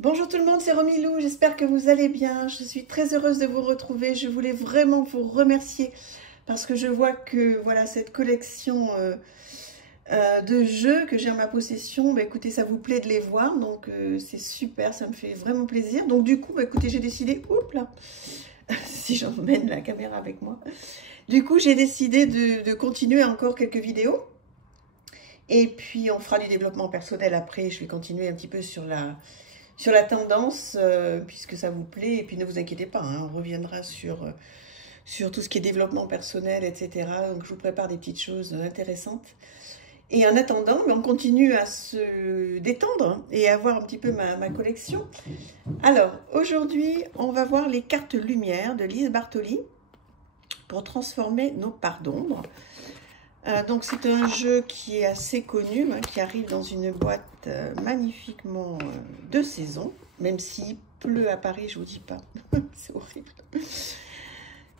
Bonjour tout le monde, c'est Romilou, j'espère que vous allez bien. Je suis très heureuse de vous retrouver. Je voulais vraiment vous remercier parce que je vois que voilà cette collection de jeux que j'ai en ma possession, bah, écoutez, ça vous plaît de les voir, donc c'est super, ça me fait vraiment plaisir. Donc du coup, bah, écoutez, j'ai décidé, oups là, si j'emmène la caméra avec moi, du coup j'ai décidé de continuer encore quelques vidéos. Et puis on fera du développement personnel après, je vais continuer un petit peu sur la tendance, puisque ça vous plaît. Et puis ne vous inquiétez pas, hein, on reviendra sur tout ce qui est développement personnel, etc. Donc je vous prépare des petites choses intéressantes. Et en attendant, on continue à se détendre et à voir un petit peu ma collection. Alors, aujourd'hui, on va voir les cartes lumière de Lise Bartoli pour transformer nos parts d'ombre. Donc c'est un jeu qui est assez connu, hein, qui arrive dans une boîte magnifiquement de saison, même s'il pleut à Paris, je vous dis pas, c'est horrible.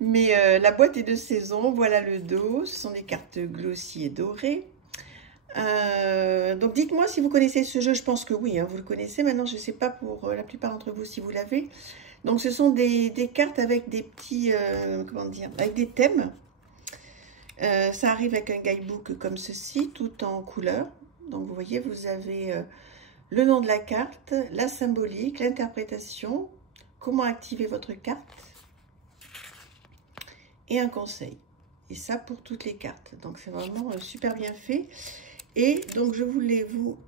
Mais la boîte est de saison, voilà le dos, ce sont des cartes glossy et dorées. Donc dites-moi si vous connaissez ce jeu, je pense que oui, hein, vous le connaissez. Maintenant, je ne sais pas pour la plupart d'entre vous si vous l'avez. Donc ce sont des cartes avec des petits, comment dire, avec des thèmes. Ça arrive avec un guidebook comme ceci, tout en couleur. Donc vous voyez, vous avez le nom de la carte, la symbolique, l'interprétation, comment activer votre carte et un conseil. Et ça pour toutes les cartes. Donc c'est vraiment super bien fait. Et donc je voulais vous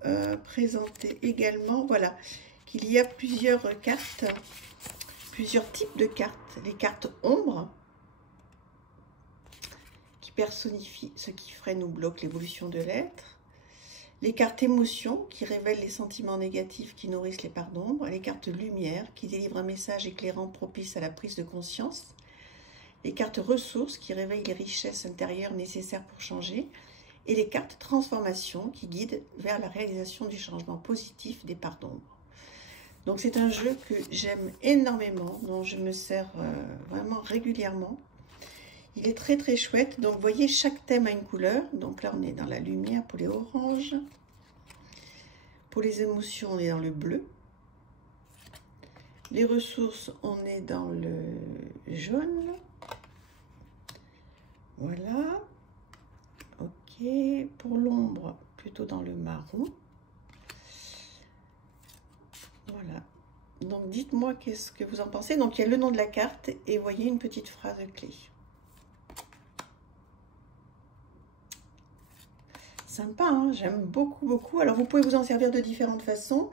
présenter également, voilà, qu'il y a plusieurs cartes, plusieurs types de cartes. Les cartes ombre, personnifie ce qui freine ou bloque l'évolution de l'être, les cartes émotions qui révèlent les sentiments négatifs qui nourrissent les parts d'ombre, les cartes lumière qui délivrent un message éclairant propice à la prise de conscience, les cartes ressources qui réveillent les richesses intérieures nécessaires pour changer, et les cartes transformation qui guident vers la réalisation du changement positif des parts d'ombre. Donc c'est un jeu que j'aime énormément, dont je me sers vraiment régulièrement. Il est très très chouette. Donc vous voyez, chaque thème a une couleur. Donc là on est dans la lumière pour les oranges. Pour les émotions on est dans le bleu. Les ressources on est dans le jaune. Voilà. Ok. Pour l'ombre plutôt dans le marron. Voilà. Donc dites-moi qu'est-ce que vous en pensez. Donc il y a le nom de la carte et vous voyez une petite phrase clé. Sympa, hein, j'aime beaucoup, beaucoup. Alors, vous pouvez vous en servir de différentes façons.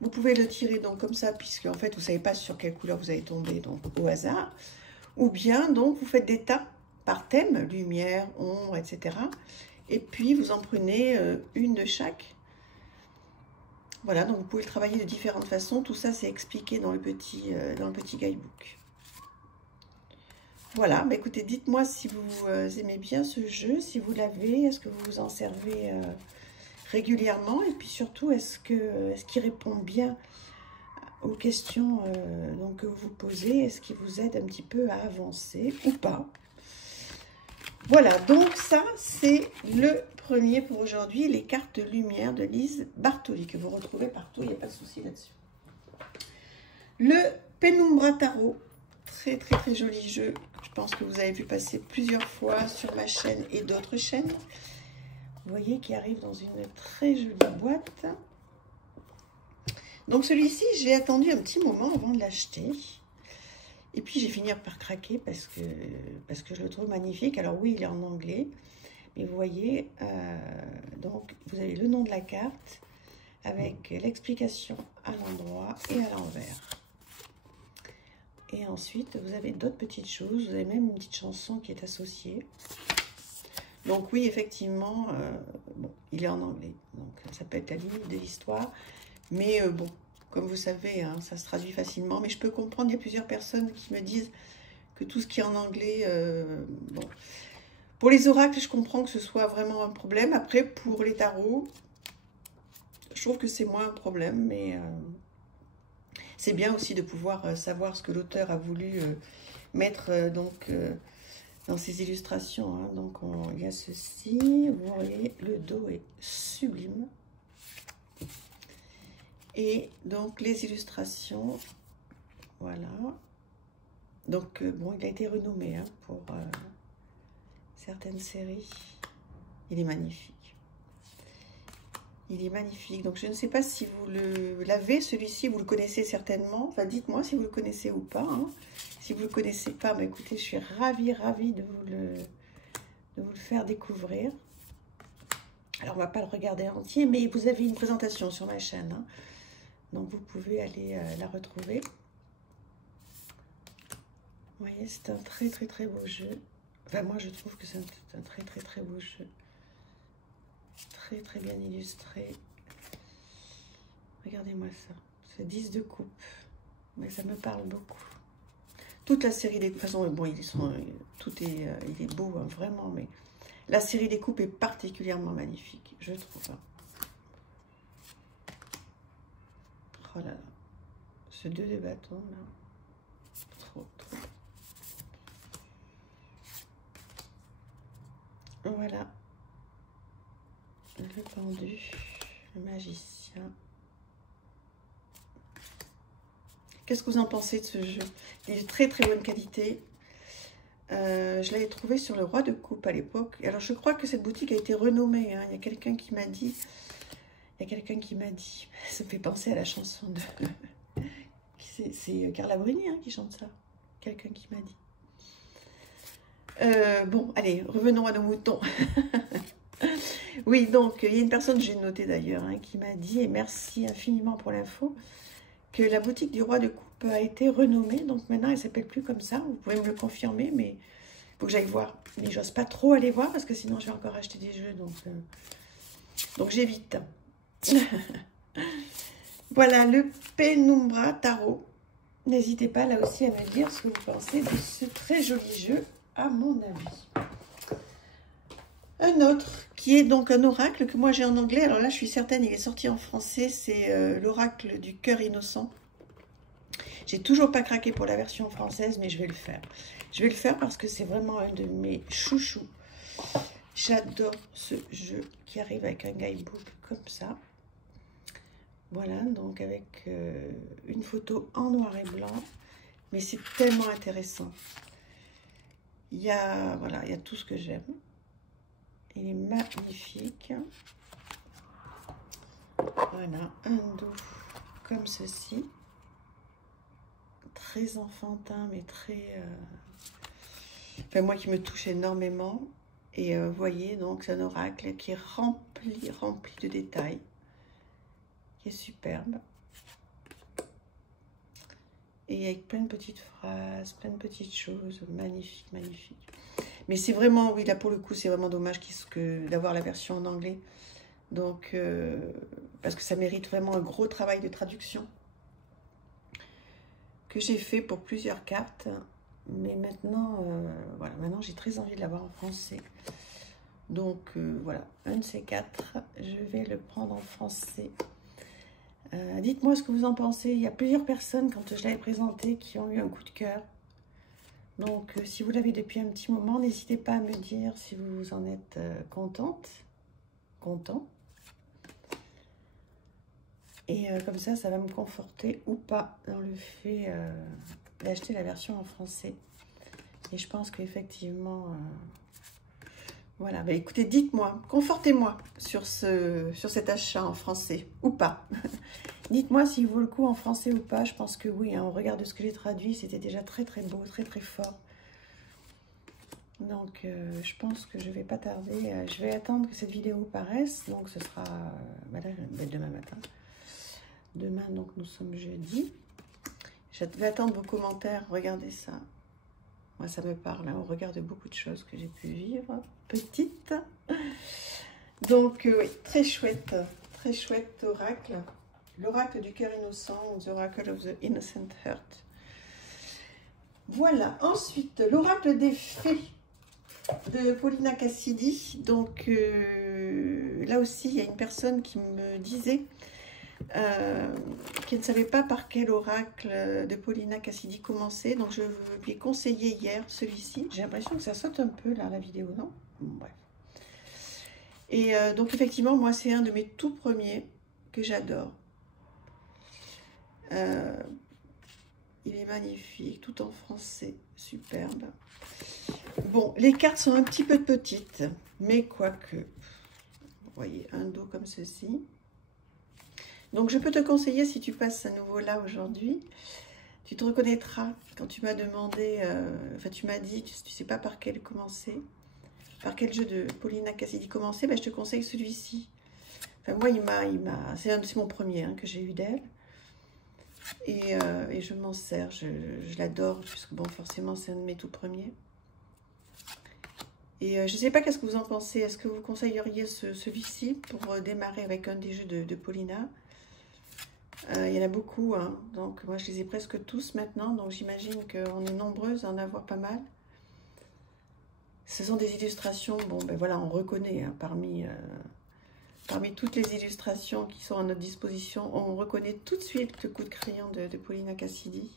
Vous pouvez le tirer donc comme ça, puisque en fait, vous ne savez pas sur quelle couleur vous allez tomber, donc au hasard. Ou bien, donc, vous faites des tas par thème, lumière, ombre, etc. Et puis, vous en prenez une de chaque. Voilà, donc vous pouvez le travailler de différentes façons. Tout ça, c'est expliqué dans le petit guidebook. Voilà, bah écoutez, dites-moi si vous aimez bien ce jeu, si vous l'avez, est-ce que vous vous en servez régulièrement, et puis surtout, est-ce qu'il répond bien aux questions donc, que vous vous posez, est-ce qu'il vous aide un petit peu à avancer ou pas. Voilà, donc ça, c'est le premier pour aujourd'hui, les cartes lumière de Lise Bartoli, que vous retrouvez partout, il n'y a pas de souci là-dessus. Le Penumbra Tarot, très très très joli jeu. Je pense que vous avez vu passer plusieurs fois sur ma chaîne et d'autres chaînes. Vous voyez qu'il arrive dans une très jolie boîte. Donc celui-ci, j'ai attendu un petit moment avant de l'acheter. Et puis j'ai fini par craquer parce que je le trouve magnifique. Alors oui, il est en anglais. Mais vous voyez, donc vous avez le nom de la carte avec l'explication à l'endroit et à l'envers. Et ensuite, vous avez d'autres petites choses. Vous avez même une petite chanson qui est associée. Donc oui, effectivement, bon, il est en anglais. Donc ça peut être la limite de l'histoire. Mais bon, comme vous savez, hein, ça se traduit facilement. Mais je peux comprendre, il y a plusieurs personnes qui me disent que tout ce qui est en anglais, bon. Pour les oracles, je comprends que ce soit vraiment un problème. Après, pour les tarots, je trouve que c'est moins un problème, mais... c'est bien aussi de pouvoir savoir ce que l'auteur a voulu mettre dans ses illustrations. Hein. Donc, il y a ceci. Vous voyez, le dos est sublime. Et donc les illustrations, voilà. Donc bon, il a été renommé hein, pour certaines séries. Il est magnifique. Il est magnifique. Donc je ne sais pas si vous l'avez, celui-ci, vous le connaissez certainement. Enfin, dites-moi si vous le connaissez ou pas. Hein. Si vous ne le connaissez pas, bah, écoutez, je suis ravie de vous le faire découvrir. Alors, on ne va pas le regarder entier, mais vous avez une présentation sur ma chaîne. Hein. Donc, vous pouvez aller la retrouver. Vous voyez, c'est un très, très, très beau jeu. Enfin, moi, je trouve que c'est un très, très, très beau jeu. Très, très bien illustré. Regardez-moi ça. C'est 10 de coupe. Mais ça me parle beaucoup. Toute la série des... De toute façon, bon, il est beau, hein, vraiment, mais... La série des coupes est particulièrement magnifique, je trouve. Oh là là. Ce 2 de bâton, là. Trop, trop. Voilà. Le pendu, le magicien. Qu'est-ce que vous en pensez de ce jeu? Il est de très très bonne qualité. Je l'avais trouvé sur le Roi de Coupe à l'époque. Alors je crois que cette boutique a été renommée. Hein. Il y a quelqu'un qui m'a dit. Ça me fait penser à la chanson de. C'est Carla Bruni hein, qui chante ça. Quelqu'un qui m'a dit. Bon, allez, revenons à nos moutons. Oui, donc il y a une personne, j'ai noté d'ailleurs, hein, qui m'a dit, et merci infiniment pour l'info, que la boutique du Roi de Coupe a été renommée. Donc maintenant, elle ne s'appelle plus comme ça. Vous pouvez me le confirmer, mais il faut que j'aille voir. Mais j'ose pas trop aller voir parce que sinon, je vais encore acheter des jeux. Donc j'évite. Voilà, le Penumbra Tarot. N'hésitez pas là aussi à me dire ce que vous pensez de ce très joli jeu, à mon avis. Un autre qui est donc un oracle que moi j'ai en anglais. Alors là, je suis certaine, il est sorti en français. C'est l'oracle du cœur innocent. J'ai toujours pas craqué pour la version française, mais je vais le faire. Je vais le faire parce que c'est vraiment un de mes chouchous. J'adore ce jeu qui arrive avec un guidebook comme ça. Voilà, donc avec une photo en noir et blanc. Mais c'est tellement intéressant. Il y a, voilà, il y a tout ce que j'aime. Il est magnifique. Voilà, un dos comme ceci. Très enfantin, mais très... Enfin, moi qui me touche énormément. Et vous voyez, donc c'est un oracle qui est rempli de détails. Qui est superbe. Et avec plein de petites phrases, plein de petites choses. Magnifique, magnifique. Mais c'est vraiment, oui, là pour le coup, c'est vraiment dommage d'avoir la version en anglais. Donc, parce que ça mérite vraiment un gros travail de traduction que j'ai fait pour plusieurs cartes. Mais maintenant, voilà, maintenant j'ai très envie de l'avoir en français. Donc, voilà, un de ces quatre, je vais le prendre en français. Dites-moi ce que vous en pensez. Il y a plusieurs personnes, quand je l'avais présenté, qui ont eu un coup de cœur. Donc, si vous l'avez depuis un petit moment, n'hésitez pas à me dire si vous en êtes content. Et comme ça va me conforter ou pas dans le fait d'acheter la version en français. Et je pense qu'effectivement, voilà. Bah, écoutez, dites-moi, confortez-moi sur cet achat en français ou pas. Dites-moi s'il vaut le coup en français ou pas. Je pense que oui, hein, au regard de ce que j'ai traduit, c'était déjà très très beau, très très fort. Donc, je pense que je vais pas tarder. Je vais attendre que cette vidéo paraisse. Donc, ce sera demain matin. Demain, donc, nous sommes jeudi. Je vais attendre vos commentaires. Regardez ça. Moi, ça me parle. Hein, au regard de beaucoup de choses que j'ai pu vivre. Petite. Donc, oui, très chouette oracle. L'oracle du cœur innocent, The Oracle of the Innocent Heart. Voilà. Ensuite, l'oracle des fées de Paulina Cassidy. Donc, là aussi, il y a une personne qui me disait qui ne savait pas par quel oracle de Paulina Cassidy commencer. Donc, je lui ai conseillé hier celui-ci. J'ai l'impression que ça saute un peu, là, la vidéo, non? Bon, bref. Et donc, effectivement, moi, c'est un de mes tout premiers que j'adore. Il est magnifique, tout en français, superbe. Bon, les cartes sont un petit peu petites, mais quoique, vous voyez, un dos comme ceci. Donc, je peux te conseiller, si tu passes à nouveau là aujourd'hui, tu te reconnaîtras quand tu m'as demandé, enfin, tu m'as dit, tu ne sais pas par quel commencer, par quel jeu de Paulina Cassidy commencer, ben, je te conseille celui-ci. Enfin, moi, c'est mon premier que j'ai eu d'elle. Et je m'en sers, je l'adore, puisque bon, forcément, c'est un de mes tout premiers. Et je ne sais pas qu'est-ce que vous en pensez. Est-ce que vous conseilleriez celui-ci pour démarrer avec un des jeux de Paulina? Il y en a beaucoup, hein. Donc moi je les ai presque tous maintenant, donc j'imagine qu'on est nombreuses à en avoir pas mal. Ce sont des illustrations, bon ben voilà, on reconnaît hein, parmi toutes les illustrations qui sont à notre disposition, on reconnaît tout de suite le coup de crayon de Paulina Cassidy.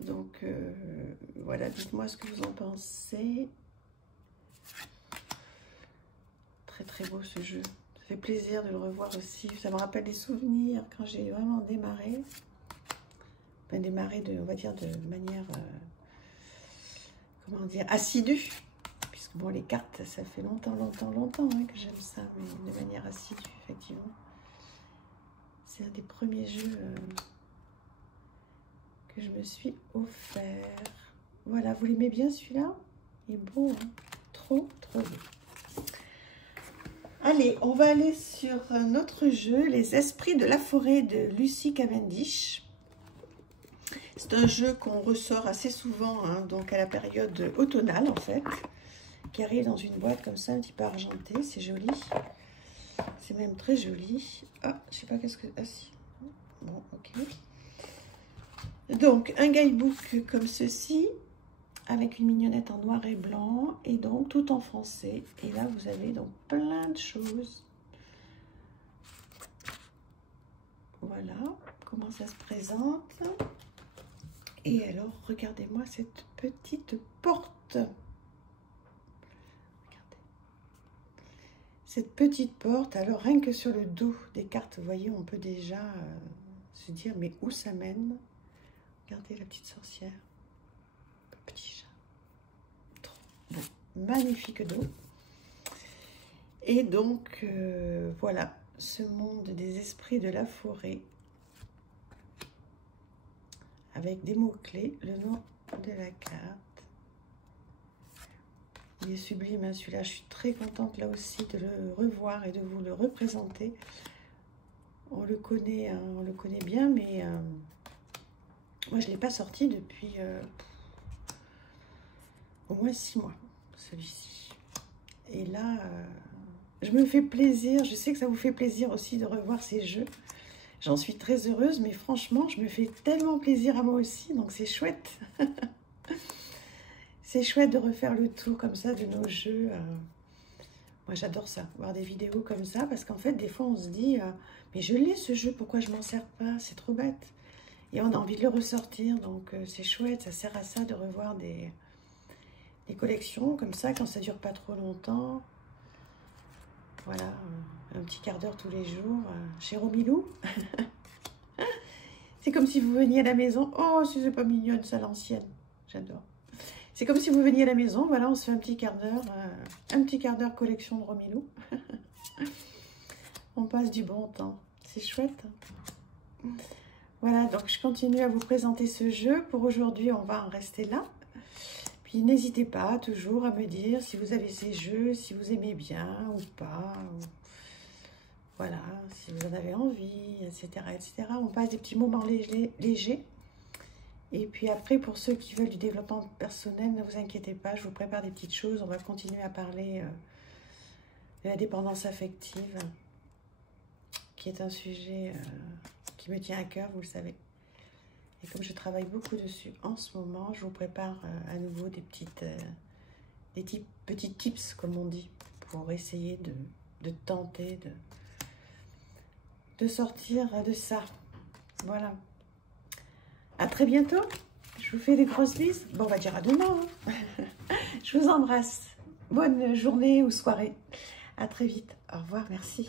Donc voilà, dites-moi ce que vous en pensez. Très très beau ce jeu. Ça fait plaisir de le revoir aussi. Ça me rappelle des souvenirs quand j'ai vraiment démarré. Enfin, démarré on va dire de manière, comment dire, assidue. Puisque bon, les cartes, ça fait longtemps hein, que j'aime ça, mais de manière assidue, effectivement. C'est un des premiers jeux que je me suis offert. Voilà, vous l'aimez bien celui-là? Il est beau, hein? Trop beau. Allez, on va aller sur un autre jeu, Les Esprits de la Forêt de Lucy Cavendish. C'est un jeu qu'on ressort assez souvent, hein, donc à la période automnale en fait, qui arrive dans une boîte comme ça, un petit peu argentée, c'est joli. C'est même très joli. Ah, je sais pas qu'est-ce que... Ah si. Bon, ok. Donc, un guidebook comme ceci, avec une mignonnette en noir et blanc, et donc tout en français. Et là, vous avez donc plein de choses. Voilà, comment ça se présente. Et alors, regardez-moi cette petite porte. Regardez. Cette petite porte, alors rien que sur le dos des cartes, vous voyez, on peut déjà se dire, mais où ça mène? Regardez la petite sorcière. Le petit chat. Trop beau. Magnifique dos. Et donc, voilà, ce monde des esprits de la forêt. Avec des mots-clés, le nom de la carte. Il est sublime, hein, celui-là. Je suis très contente, là aussi, de le revoir et de vous le représenter. On le connaît, hein, on le connaît bien, mais... moi, je ne l'ai pas sorti depuis au moins 6 mois, celui-ci. Et là, je me fais plaisir. Je sais que ça vous fait plaisir aussi de revoir ces jeux. J'en suis très heureuse, mais franchement, je me fais tellement plaisir à moi aussi, donc c'est chouette. C'est chouette de refaire le tour comme ça de nos jeux. Moi, j'adore ça, voir des vidéos comme ça, parce qu'en fait, des fois, on se dit, mais je l'ai ce jeu, pourquoi je m'en sers pas? C'est trop bête. Et on a envie de le ressortir, donc c'est chouette, ça sert à ça de revoir des collections comme ça, quand ça dure pas trop longtemps. Voilà, un petit quart d'heure tous les jours, chez Romilou. C'est comme si vous veniez à la maison. Oh, c'est pas mignonne, ça, l'ancienne. J'adore. C'est comme si vous veniez à la maison, voilà, on se fait un petit quart d'heure collection de Romilou. On passe du bon temps, c'est chouette. Voilà, donc je continue à vous présenter ce jeu. Pour aujourd'hui, on va en rester là. Puis n'hésitez pas toujours à me dire si vous avez ces jeux, si vous aimez bien ou pas. Voilà, si vous en avez envie, etc., etc. On passe des petits moments légers. Et puis après, pour ceux qui veulent du développement personnel, ne vous inquiétez pas, je vous prépare des petites choses. On va continuer à parler de la dépendance affective, qui est un sujet qui me tient à cœur, vous le savez. Et comme je travaille beaucoup dessus en ce moment, je vous prépare à nouveau des petits tips, comme on dit, pour essayer de tenter de sortir de ça. Voilà. À très bientôt. Je vous fais des grosses bises. Bon, on va dire à demain. Hein. Je vous embrasse. Bonne journée ou soirée. À très vite. Au revoir. Merci.